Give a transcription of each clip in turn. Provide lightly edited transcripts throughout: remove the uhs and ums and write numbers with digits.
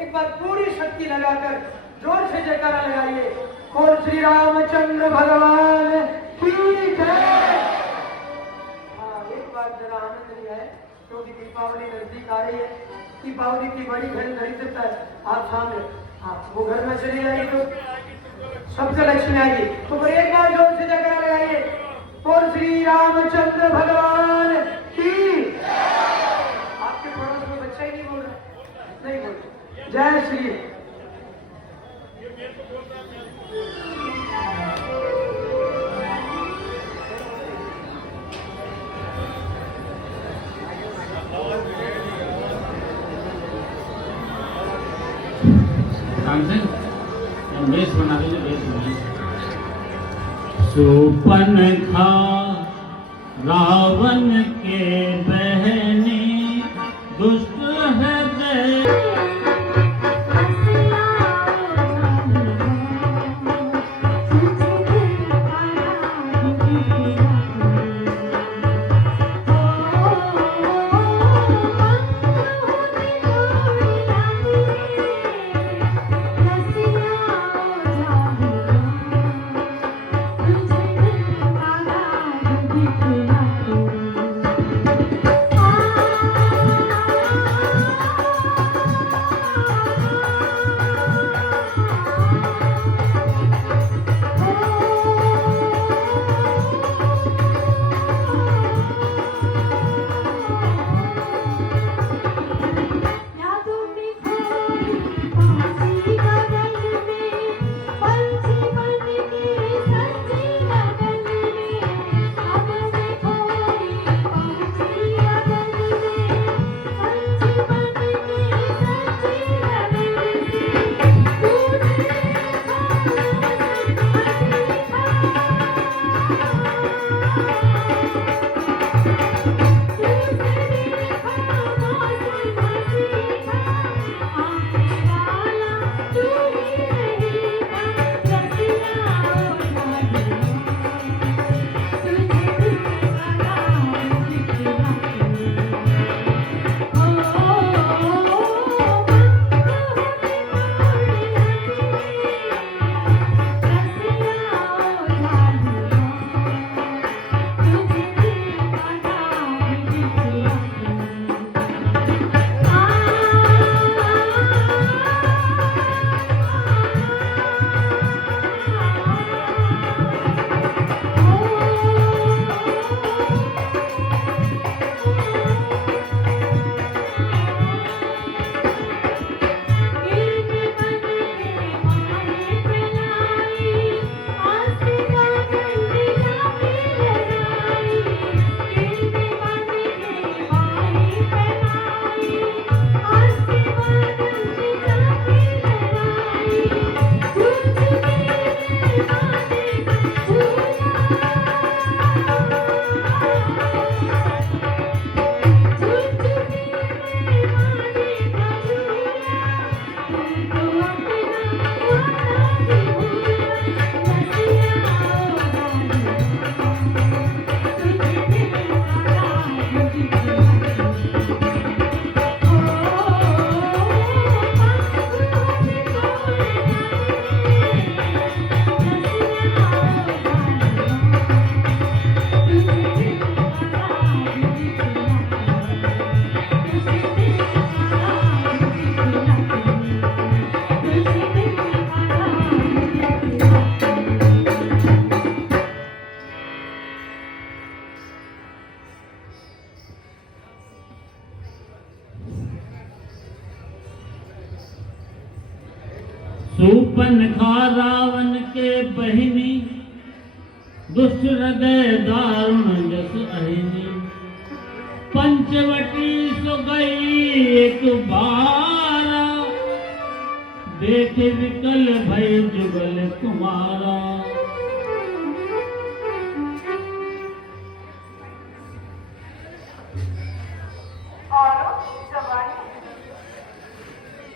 एक बार पूरी शक्ति लगाकर जोर से जयकारा लगाइए। और श्री रामचंद्र भगवान की जय। हाँ, एक बार जरा आनंद लिया है क्योंकि दीपावली नजदीक आ रही है। दीपावली की बड़ी धरित्रता है। आप सामने वो घर में चली जाएगी तो सबसे लक्ष्मी आएगी। तो एक बार जोर से जयकारा लगाइए। और श्री रामचंद्र भगवान की आपके पड़ोस में बच्चा ही नहीं बोल रहा, नहीं बोल। जय श्री बेस बना दीजिए, बेस बना। सुपन खा रावण के बहने दुष्ट हृदय सूर्पनखा रावण के बहिनी, दुष्ट हृदय दारुण जस अहिनी। पंचवटी सो गई एक बारा, देखे विकल भय जुगल कुमारा। औरों की जवानी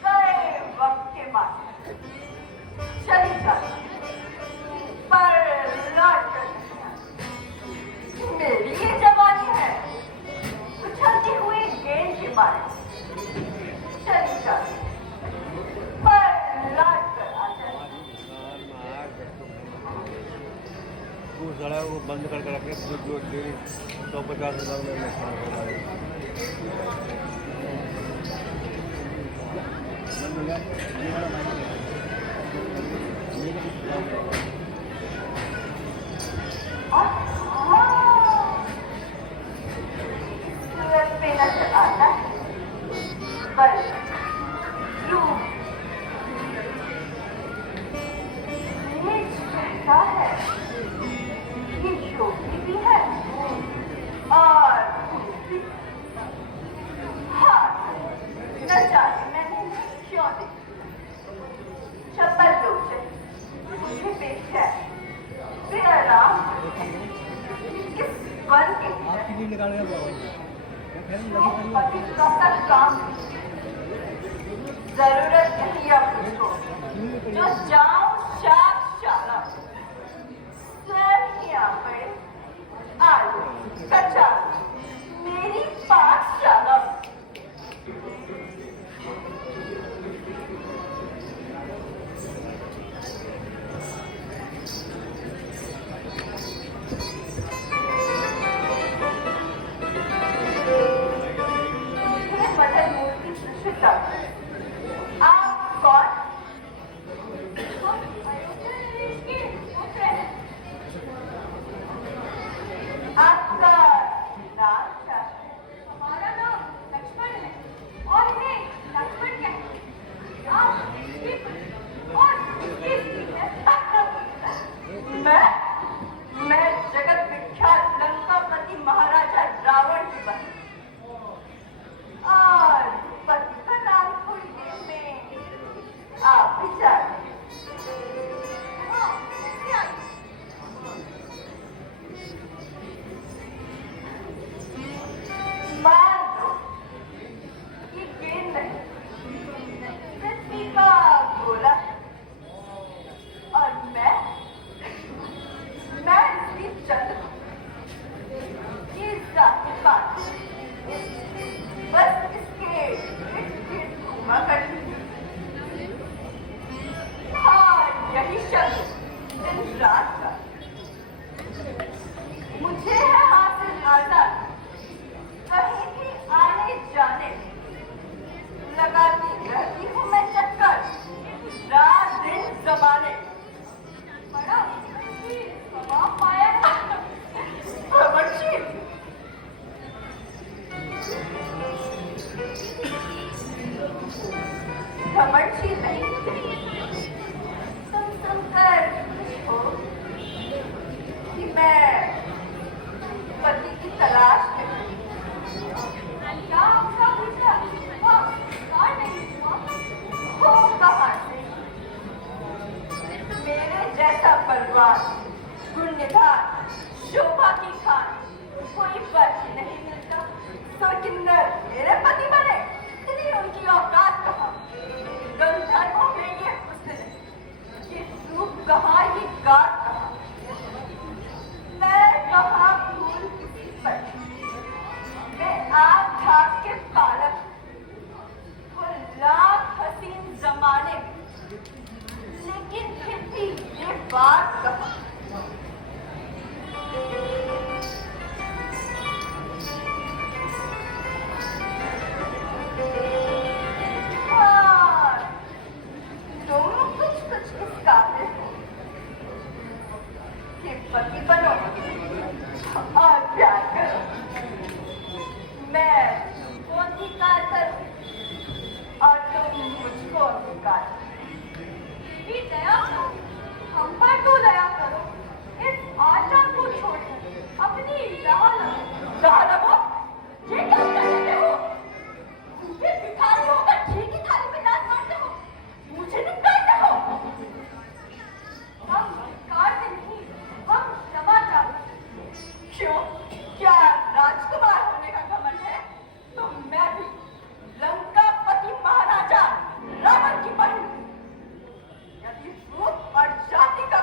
गए वक्त के बाद चली जाती, पर लौट कर नहीं आती। मेरी ये जवानी है उछलती हुई गेंद के मारे चली जाती, पर लौट कर आ जाती। वो बंद करके रखे जो 150,000 में सूरज पे नजर आता है पर रूप कहता है कि योगी भी है और भी। हाँ, न जाने मैंने क्यों देखी चप्पल लोचन मुझे पेश है बेआराम किस वन के पति का काम जरूरत नहीं अब मुझको जो जाऊं शाला स्वयं ही आ पड़े आलू कच्चा मेरी पाठशाला। मदन मूर्ति सुश्रिता, आप कौन? आपका नाम क्या है? हमारा नाम लक्ष्मण है। और ये लक्ष्मण क्या है? आप और मैं जगत विख्यात लंकापति महाराजा रावण की बहन और पति का नाम थोड़ी देर में आप भी जाने। मान लो ये गेंद नहीं पृथ्वी का गोला है और मैं इसकी चंद्र ये जाहिर बात बस इसके इर्द-गिर्द घूमा करती थी। हाँ, यही शब्द दिन रात का मुझे है हासिल आजाद कहीं भी आने जाने लगाती रहती हूँ मैं चक्कर रात दिन जमाने। बड़ा स्वभाव पाया प्रवरशील घमंडशील नहीं तुम सुनकर हो कि मैं पति की तलाश में क्या आपका पूछा? हाँ, नहीं हुआ हो कहाँ से? मेरे जैसा परिवार गुणनिधान शोभा की खान कोई फर्क नहीं मिलता। तो किन्नर मेरे पति बने इतनी उनकी औकात कहाँ? गंधर्वों में ये हुस्न ये रूप कहाँ, ये गात कहाँ? मैं कहाँ भूल किसी पर, मैं आग झाग के पालक वो लाख हसीन जमाने में, लेकिन फिर भी ये बात कहाँ? हाँ, तुम कुछ इस काबिल हो कि पति बनो और प्यार करो। मैं तुमको अंगीकार करूं और तुम मुझको अंगीकार। देवी दया करो, हम पर तो दया करो। इस आशा को छोड़कर अपनी राह लगो। ये क्या कर रहे हो? मुझे भिखारी होकर ठीक की थाली में लात मारते हो, मुझे निकालते हो। हम निकालते नहीं, हम क्षमा चाहते। क्यों? क्या राजकुमार होने का घमंड है? तो मैं भी लंकापति महाराजा रावण की बहन। यदि रूप और जाति का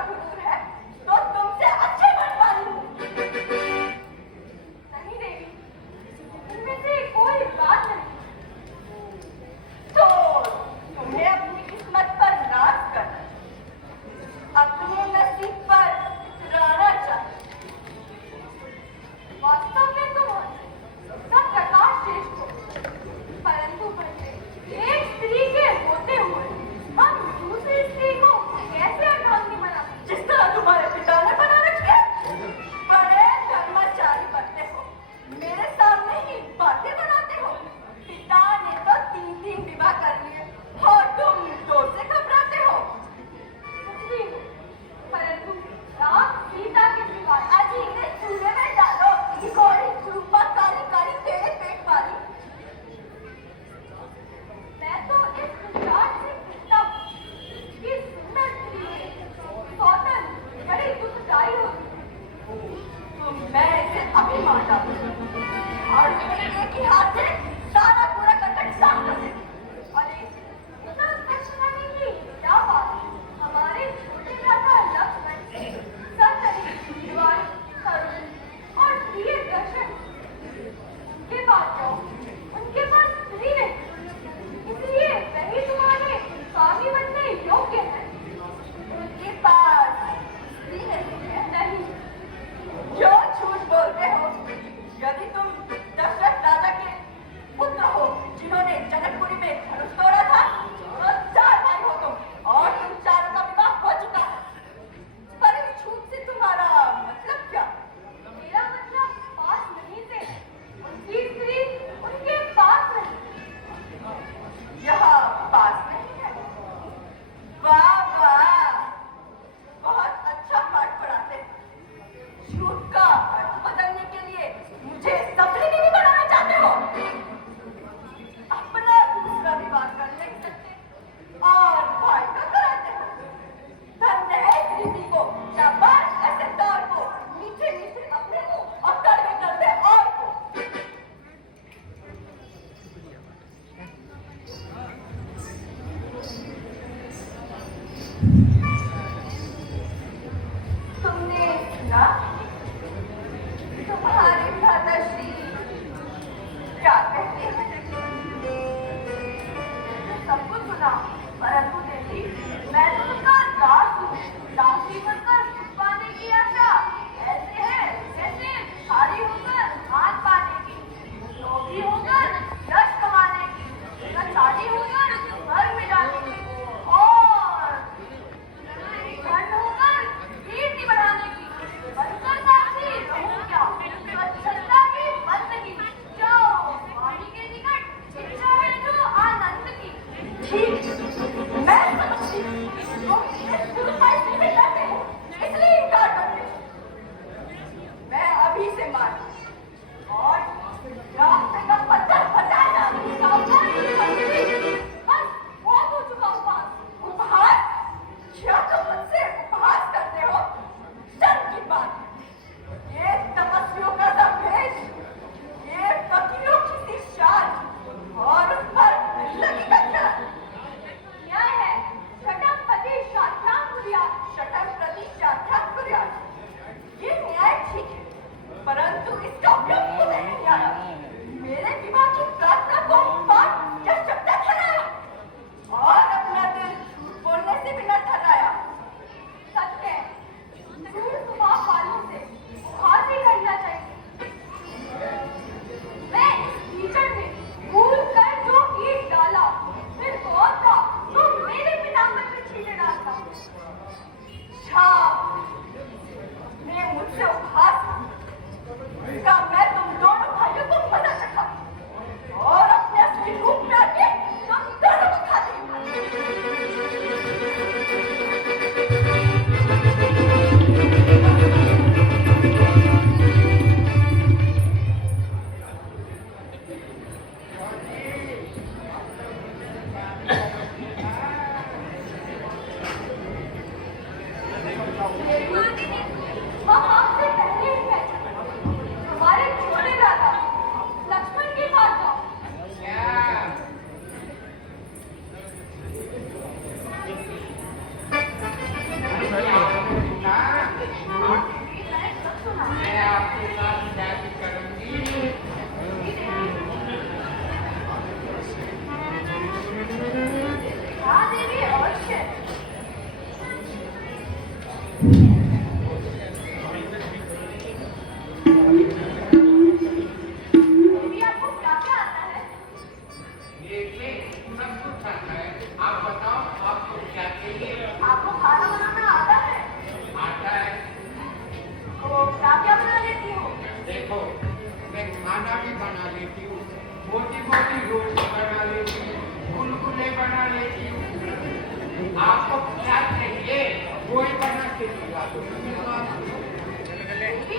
ये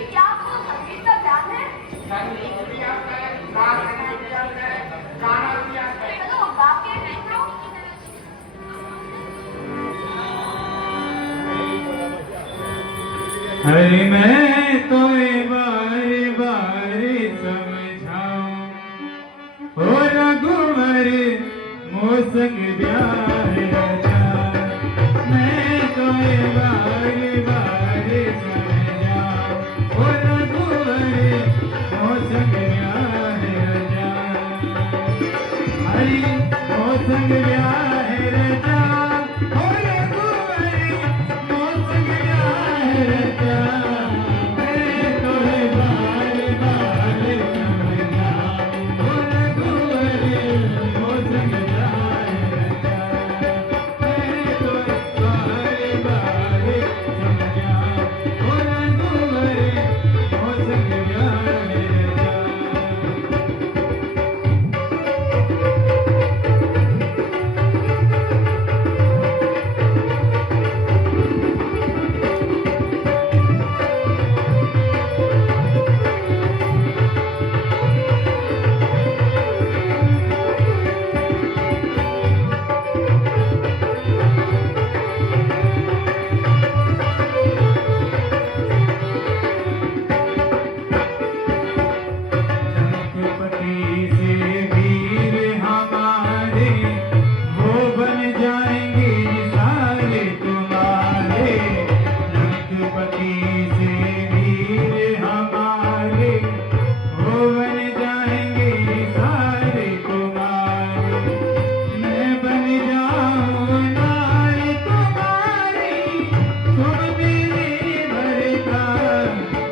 क्या आपको संगीत का ध्यान है? चलो गा के देखो। हरि मैं तो बारी बारी समझाऊं हो रघुवर मोसक ब्याह राजा। मैं तो बारी बारी समझाऊं हो रघुवर मोसक ब्याह राजा। हरि मोसक ब्याह राजा हो रघुवर मोसक ब्याह राजा। मैं तो बार बार समझाऊं हो रघुवर मोसक ब्याह राजा। मैं तो बार बार समझाऊं हो रघुवर मोसक ब्याह राजा। जनकपति से वीर हमारे वो बन जाएंगे सारे तुम्हारे। जनकपति से वीर हमारे वो बन जाएंगे सारे तुम्हारे। मैं बन जाऊं नारी तुम्हारी तुम मेरे भरता।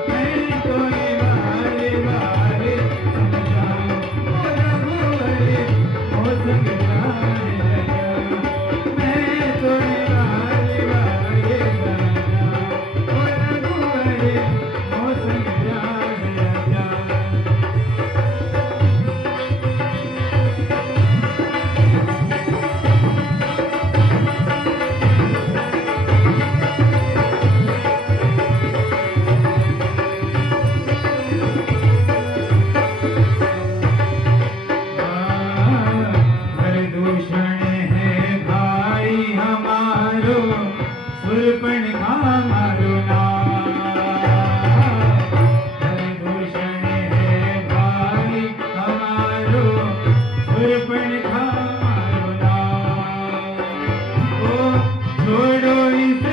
मैं तो बारे बारे समझाऊं हो रघुवर मोसक ब्याह राजा। मैं तो बारे बारे समझाऊं हो रघुवर मोसक ब्याह राजा। भरदूषण है भाई हमारो शूर्पणखा मारो नाम। भरदूषण है भाई हमारो शूर्पणखा मारो नाम। ओ छोड़ो इस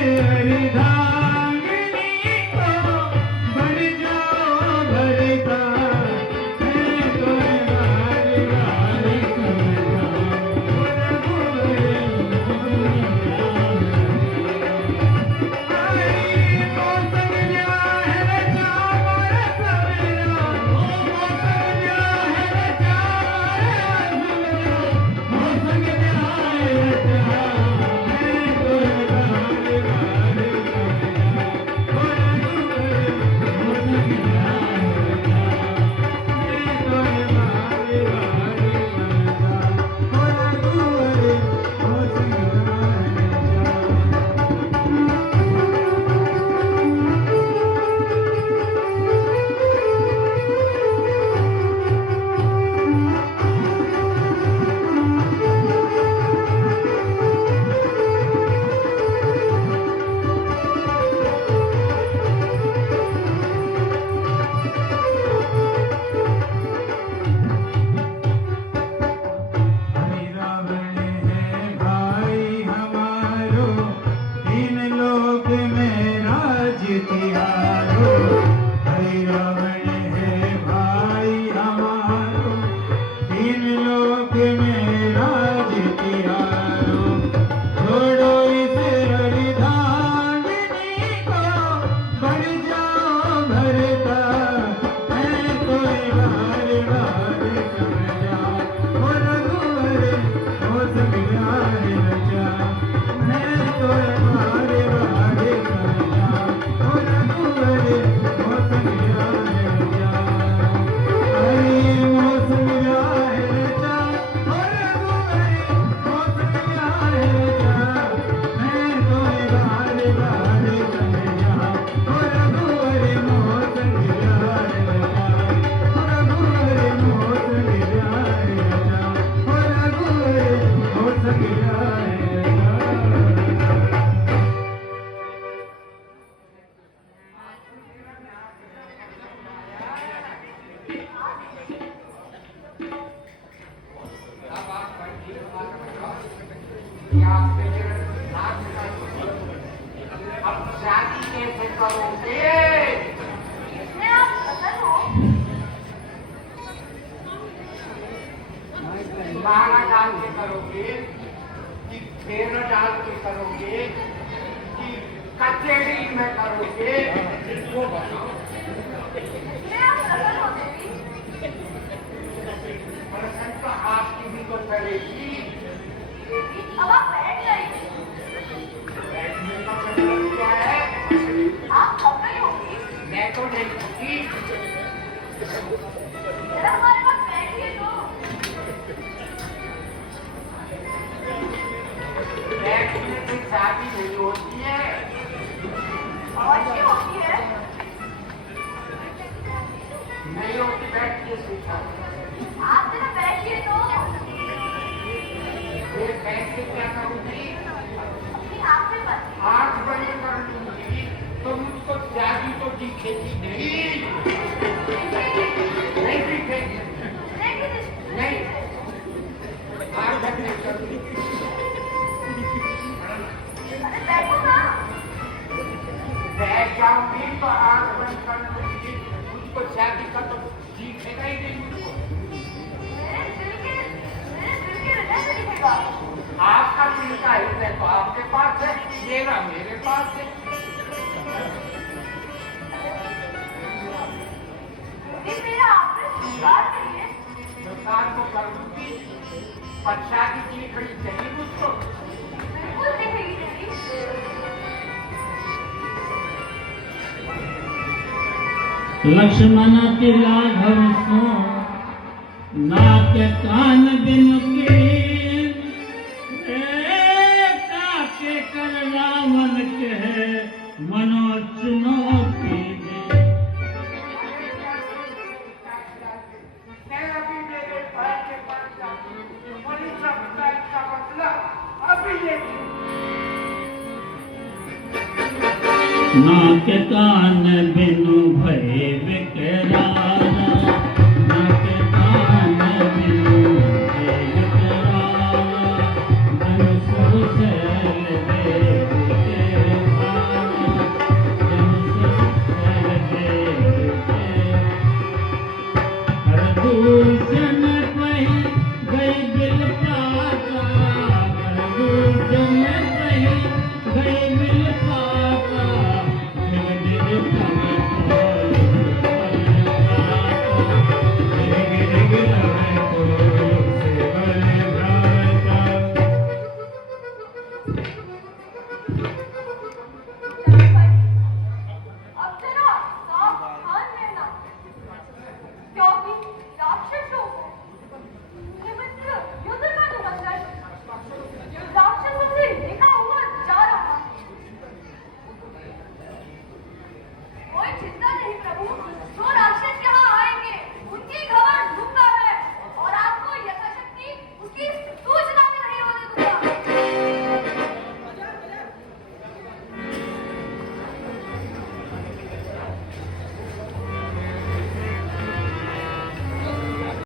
अर्धांगिनी को बन जाओ भरता। मैं तो बार बार समझाऊं हो रघुवर तो करोगे? इसमें आप सफल हो। माला डाल के करोगे कि फेर डाल के करोगे कि कचेरी में करोगे? वो बताओ। इसमें आप सफल हो देवी। प्रशंसा आपकी भी तो करेगी। देवी, अब आप बैठ जाइए। बैठने का मतलब क्या है? आप सफल होंगी। मैं तो नहीं होगी। जरा हमारे पास बैठिए तो। बैठने से शादी नहीं होती है। अवश्य होती है। नहीं होती, बैठने से शादी। आप जरा बैठिए तो। फिर बैठ के क्या करूंगी? अपनी आंखें बंद। आंख बंद कर लूंगी तो मुझको शादी तो दिखेगी नहीं। नहीं दिखेगी। नहीं। आंख बंद नहीं करूंगी। अरे बैठो ना। बैठ जाऊंगी तो आंख बंद कर लूंगी, मुझको शादी का तो दिखेगा ही नहीं मुझको। मेरे दिल के हृदय से दिखेगा। आपका दिल का हृदय तो आपके पास है, मेरा मेरे पास है। देवी, मेरा आपने स्वीकार करिए। सरकार को कर दूंगी, पर शादी की घड़ी चाहिए मुझको। बिल्कुल दिखेगी देवी। लक्ष्मण के लाघव सो नाक कान बिनु कीन, के कर रावण के मनो चुनौती दे। मैं अभी मेरे भाई के पास जाऊंगी, बड़ी सप्ताह का मतलब अभी ये नाक कान बिनु भय बिकरारा,